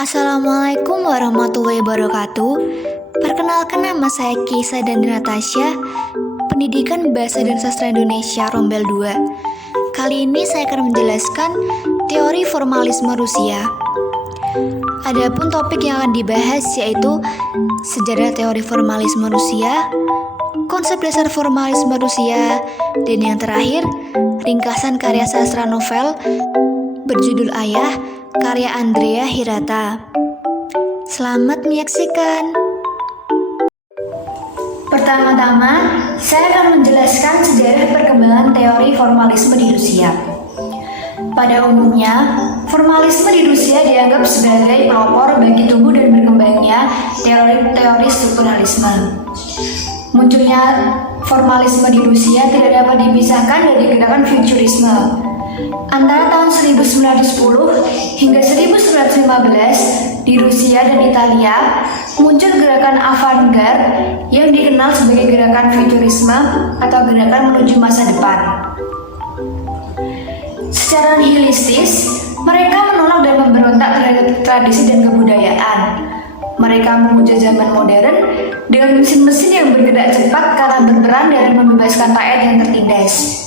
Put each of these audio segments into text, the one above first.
Assalamualaikum warahmatullahi wabarakatuh. Perkenalkan, nama saya Kisa dan Natasha, Pendidikan Bahasa dan Sastra Indonesia Rombel 2. Kali ini saya akan menjelaskan teori formalisme Rusia. Adapun topik yang akan dibahas yaitu sejarah teori formalisme Rusia, konsep dasar formalisme Rusia, dan yang terakhir, ringkasan karya sastra novel berjudul Ayah, karya Andrea Hirata. Selamat menyaksikan. Pertama-tama, saya akan menjelaskan sejarah perkembangan teori formalisme di Rusia. Pada umumnya, formalisme di Rusia dianggap sebagai pelopor bagi tumbuh dan berkembangnya teori strukturalisme. Munculnya formalisme di Rusia tidak dapat dipisahkan dari gerakan futurisme. Antara tahun 1910 hingga 1915 di Rusia dan Italia muncul gerakan avant-garde yang dikenal sebagai gerakan futurisme atau gerakan menuju masa depan. Secara nihilistis, mereka menolak dan memberontak terhadap tradisi dan kebudayaan. Mereka memuja zaman modern dengan mesin-mesin yang bergerak cepat karena berperan dalam membebaskan rakyat yang tertindas.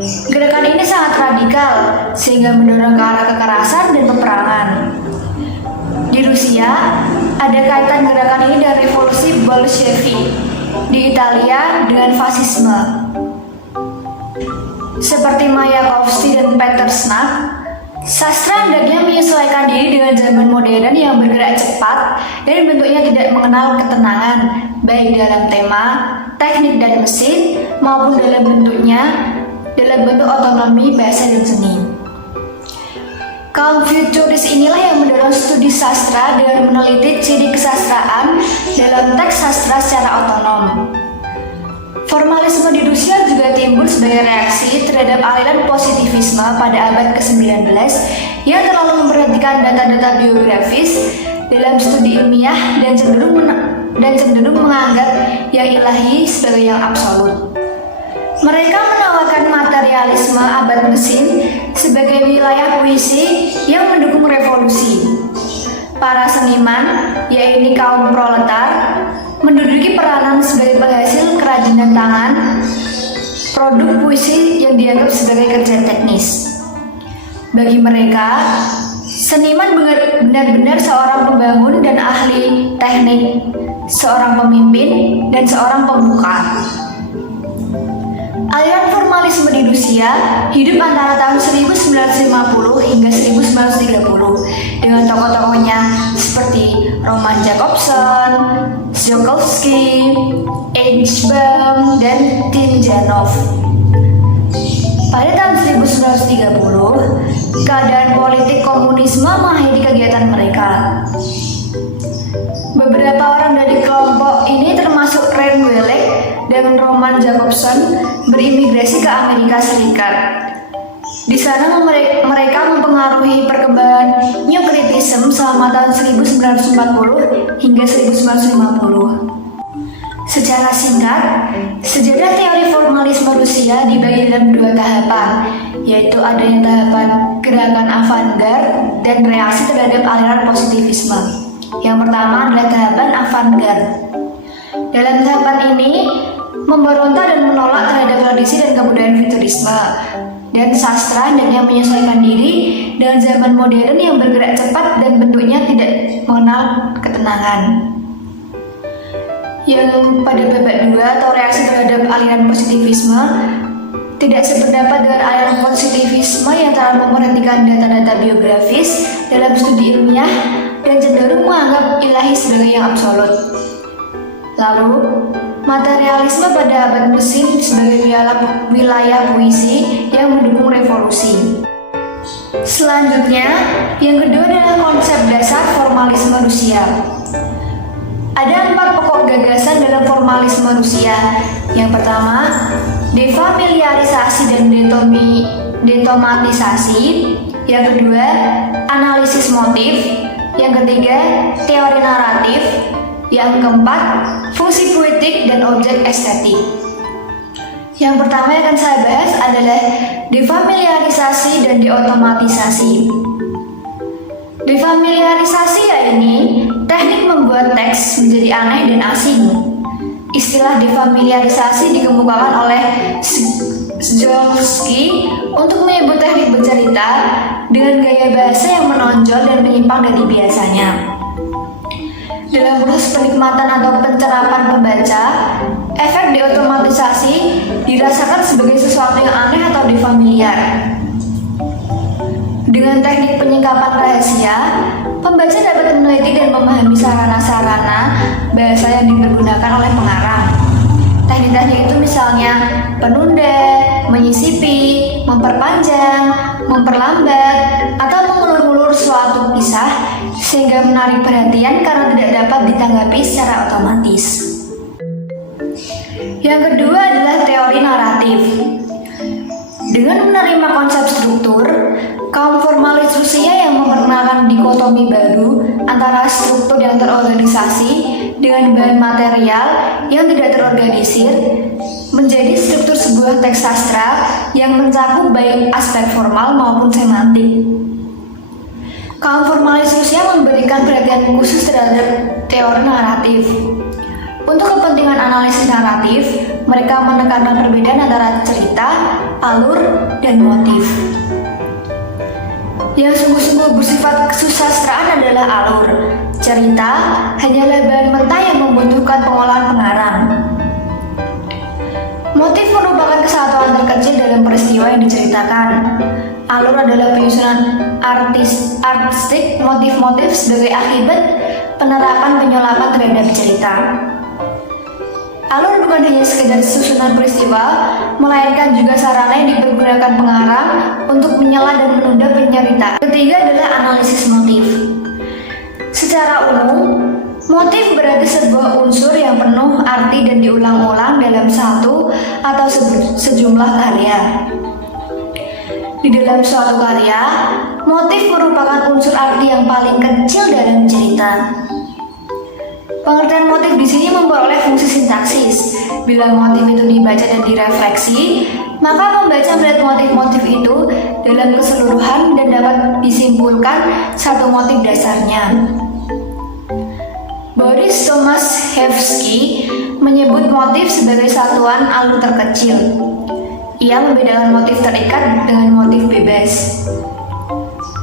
Gerakan ini sangat radikal sehingga mendorong ke arah kekerasan dan peperangan. Di Rusia, ada kaitan gerakan ini dengan revolusi Bolshevik, di Italia dengan fasisme. Seperti Mayakovsky dan Peter Snag, sastra hendaknya menyesuaikan diri dengan zaman modern yang bergerak cepat dan bentuknya tidak mengenal ketenangan, baik dalam tema, teknik dan mesin, maupun dalam bentuk otonomi bahasa dan seni. Kaum futuris inilah yang mendorong studi sastra dengan meneliti ciri kesastraan dalam teks sastra secara otonom. Formalisme di Rusia juga timbul sebagai reaksi terhadap aliran positivisme pada abad ke-19 yang terlalu memperhatikan data-data biografis dalam studi ilmiah dan cenderung menganggap yang ilahi sebagai yang absolut. Mereka menawarkan materialisme abad mesin sebagai wilayah puisi yang mendukung revolusi. Para seniman, yaitu kaum proletar, menduduki peranan sebagai penghasil kerajinan tangan, produk puisi yang dianggap sebagai kerja teknis. Bagi mereka, seniman benar-benar seorang pembangun dan ahli teknik, seorang pemimpin dan seorang pembuka. Aliran formalisme di Rusia hidup antara tahun 1950 hingga 1930 dengan tokoh-tokohnya seperti Roman Jakobson, Tsiolkovsky, Eichbaum, dan Timjanov. Pada tahun 1930, keadaan politik komunisme mengakhiri kegiatan mereka. Beberapa orang dari kelompok ini termasuk Ren Welek dan Roman Jakobson berimigrasi ke Amerika Serikat. Di sana mereka mempengaruhi perkembangan New Criticism selama tahun 1940 hingga 1950. Secara singkat, sejarah teori formalisme Rusia dibagi dalam dua tahapan, yaitu adanya tahapan gerakan avant-garde dan reaksi terhadap aliran positivisme. Yang pertama adalah tahapan avant-garde. Dalam tahapan ini, memberontak dan menolak terhadap tradisi dan kebudayaan futurisme, dan sastra hendaknya menyesuaikan diri dengan zaman modern yang bergerak cepat dan bentuknya tidak mengenal ketenangan. Yang pada babak 2 atau reaksi terhadap aliran positivisme tidak sependapat dengan aliran positivisme yang terlalu memperhatikan data-data biografis dalam studi ilmiah dan cenderung menganggap ilahi sebagai yang absolut. Lalu, materialisme pada abad mesin sebagai wilayah puisi yang mendukung revolusi. Selanjutnya, yang kedua adalah konsep dasar formalisme Rusia. Ada 4 pokok gagasan dalam formalisme Rusia. Yang pertama, defamiliarisasi dan detomatisasi. Yang kedua, analisis motif. Yang ketiga, teori naratif. Yang keempat, fungsi poetik dan objek estetik. Yang pertama yang akan saya bahas adalah defamiliarisasi dan deotomatisasi. Defamiliarisasi ini teknik membuat teks menjadi aneh dan asing. Istilah defamiliarisasi dikemukakan oleh Zolski untuk menyebut teknik bercerita dengan gaya bahasa yang menonjol dan menyimpang dari biasanya. Dalam proses penikmatan atau pencerapan pembaca, efek deotomatisasi dirasakan sebagai sesuatu yang aneh atau defamiliar. Dengan teknik penyingkapan rahasia, pembaca dapat meneliti dan memahami sarana-sarana bahasa yang dipergunakan oleh pengarang. Teknik-teknik itu misalnya penunda, menyisipi, memperpanjang, memperlambat, atau mengulur-ulur suatu kisah sehingga menarik perhatian karena tidak dapat ditanggapi secara otomatis. Yang kedua adalah teori naratif. Dengan menerima konsep struktur, kaum formalis Rusia yang memperkenalkan dikotomi baru antara struktur yang terorganisasi dengan bahan material yang tidak terorganisir menjadi struktur sebuah teks sastra yang mencakup baik aspek formal maupun semantik. Kaum formalis Rusia memberikan perhatian khusus terhadap teori naratif. Untuk kepentingan analisis naratif, mereka menekankan perbedaan antara cerita, alur, dan motif. Yang sungguh-sungguh bersifat kesusastraan adalah alur. Cerita hanyalah bahan mentah yang membutuhkan pengolahan pengarang. Motif merupakan kesatuan terkecil dalam peristiwa yang diceritakan. Alur adalah penyusunan artistik motif-motif sebagai akibat penerapan penyulapan terhadap cerita. Alur bukan hanya sekedar susunan peristiwa, melainkan juga sarana yang dipergunakan pengarang untuk menyela dan menunda penyerita. Ketiga adalah analisis motif. Secara umum, motif berarti sebuah unsur yang penuh arti dan diulang-ulang dalam satu atau sejumlah karya. Di dalam suatu karya, motif merupakan unsur arti yang paling kecil dalam cerita. Pengertian motif di sini memperoleh fungsi sintaksis. Bila motif itu dibaca dan direfleksi, maka pembaca melihat motif-motif itu dalam keseluruhan dan dapat disimpulkan satu motif dasarnya. Boris Tomaszewski menyebut motif sebagai satuan alur terkecil. Ia membedakan motif terikat dengan motif bebas.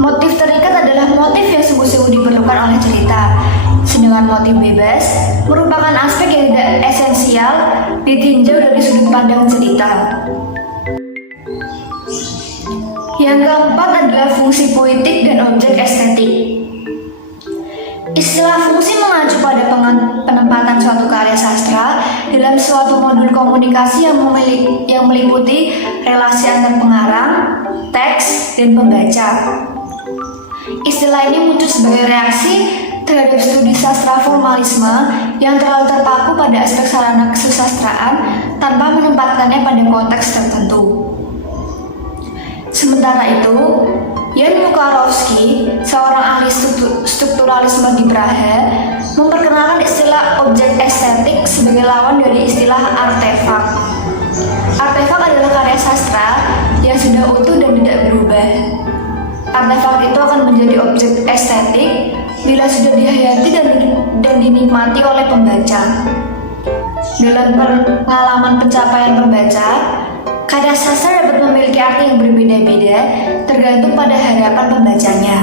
Motif terikat adalah motif yang sungguh-sungguh diperlukan oleh cerita, sedangkan motif bebas merupakan aspek yang tidak esensial ditinjau dari sudut pandang cerita. Yang keempat adalah fungsi poetik dan objek estetik. Istilah fungsi mengacu pada penempatan suatu karya sastra dalam suatu modul komunikasi yang meliputi relasi antar pengarang, teks, dan pembaca. Istilah ini muncul sebagai reaksi terhadap studi sastra formalisme yang terlalu terpaku pada aspek sarana kesusastraan tanpa menempatkannya pada konteks tertentu. Sementara itu, Jan Mukarovsky, seorang ahli strukturalisme di Praha, memperkenalkan istilah objek estetik sebagai lawan dari istilah artefak. Artefak adalah karya sastra yang sudah utuh dan tidak berubah. Artefak itu akan menjadi objek estetik bila sudah dihayati dan dinikmati oleh pembaca. Dalam pengalaman pencapaian pembaca, karya sastra dapat memiliki arti yang berbeda-beda tergantung pada harapan pembacanya.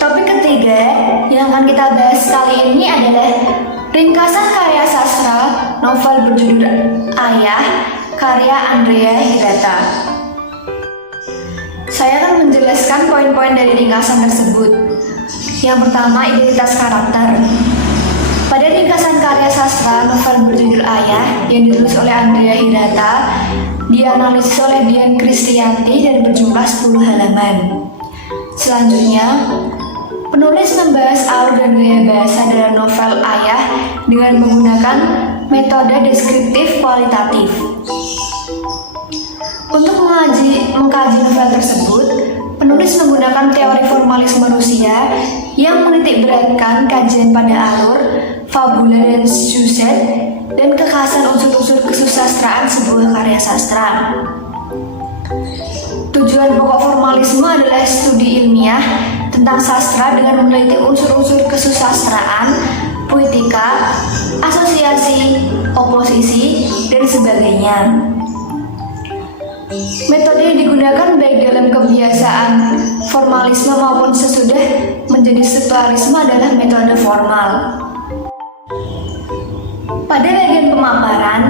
Topik ketiga yang akan kita bahas kali ini adalah ringkasan karya sastra novel berjudul Ayah, karya Andrea Hirata. Saya akan menjelaskan poin-poin dari ringkasan tersebut. Yang pertama, identitas karakter. Pada ringkasan karya sastra novel berjudul Ayah yang ditulis oleh Andrea Hirata, dianalisis oleh Dian Kristianti dan berjumlah 10 halaman. Selanjutnya, penulis membahas alur dan gaya bahasa dalam novel Ayah dengan menggunakan metode deskriptif kualitatif. Untuk mengkaji novel tersebut, penulis menggunakan teori formalisme Rusia yang menitik beratkan kajian pada alur, fabula dan sujet, dan kekhasan unsur-unsur kesusastraan sebuah karya sastra. Tujuan pokok formalisme adalah studi ilmiah tentang tentang sastra dengan meneliti unsur-unsur kesusastraan, puitika, asosiasi, oposisi, dan sebagainya. Metode yang digunakan baik dalam kebiasaan formalisme maupun sesudah menjadi strukturalisme adalah metode formal. Pada bagian pemaparan,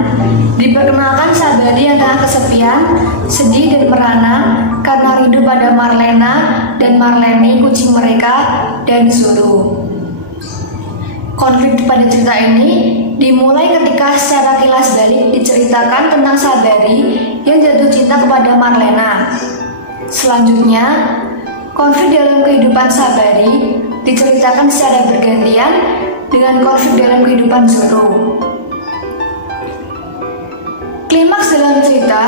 diperkenalkan Sabari yang tengah kesepian, sedih dan merana karena rindu pada Marlena dan Marleni kucing mereka dan Zuru. Konflik pada cerita ini dimulai ketika secara kilas balik diceritakan tentang Sabari yang jatuh cinta kepada Marlena. Selanjutnya, konflik dalam kehidupan Sabari diceritakan secara bergantian dengan konflik dalam kehidupan Zuru. Klimaks dalam cerita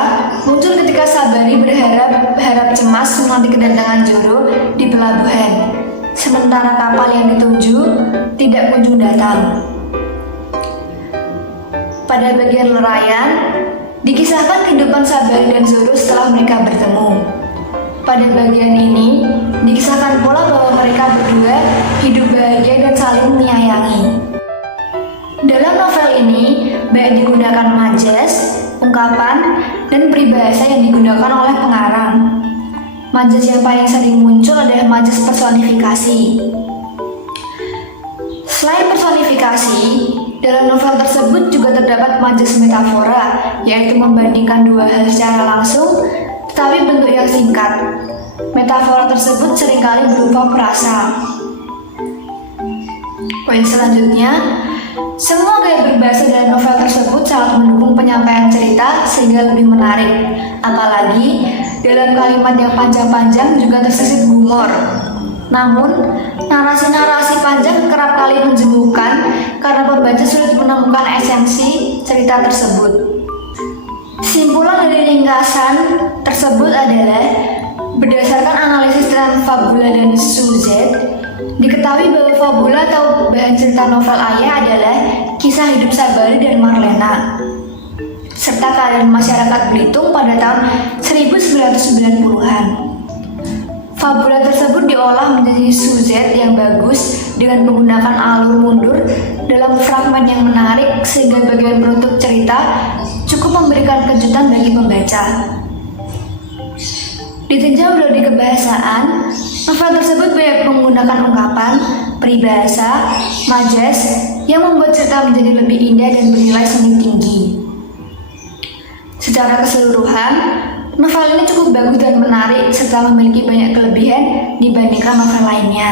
muncul ketika Sabari berharap cemas menanti kedatangan Zoro di pelabuhan, sementara kapal yang dituju tidak kunjung datang. Pada bagian lerayan, dikisahkan kehidupan Sabari dan Zoro setelah mereka bertemu. Pada bagian ini, dikisahkan pula bahwa mereka berdua hidup bahagia dan saling menyayangi. Dalam novel ini, baik digunakan majas, ungkapan, dan peribahasa yang digunakan oleh pengarang. Majas yang paling sering muncul adalah majas personifikasi. Selain personifikasi, dalam novel tersebut juga terdapat majas metafora, yaitu membandingkan dua hal secara langsung, tetapi bentuk yang singkat. Metafora tersebut seringkali berupa frasa. Poin selanjutnya, semua gaya berbahasa dalam novel tersebut sangat mendukung penyampaian cerita sehingga lebih menarik. Apalagi dalam kalimat yang panjang-panjang juga terselip humor. Namun, narasi-narasi panjang kerap kali menjenuhkan karena pembaca sulit menemukan esensi cerita tersebut. Kesimpulan dari ringkasan tersebut adalah berdasarkan analisis tentang fabula dan suzet, diketahui bahwa fabula atau bahan cerita novel ayah adalah kisah hidup Sabari dan Marlena, serta keadaan masyarakat Belitung pada tahun 1990-an. Fabula tersebut diolah menjadi suzet yang bagus dengan menggunakan alur mundur dalam fragmen yang menarik sehingga bagian penutup cerita cukup memberikan kejutan bagi pembaca. Ditinjau dari kebahasaan, novel tersebut banyak menggunakan ungkapan, peribahasa, majas yang membuat cerita menjadi lebih indah dan bernilai seni tinggi. Secara keseluruhan, novel ini cukup bagus dan menarik serta memiliki banyak kelebihan dibandingkan novel lainnya.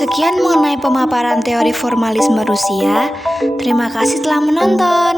Sekian mengenai pemaparan teori formalisme Rusia. Terima kasih telah menonton.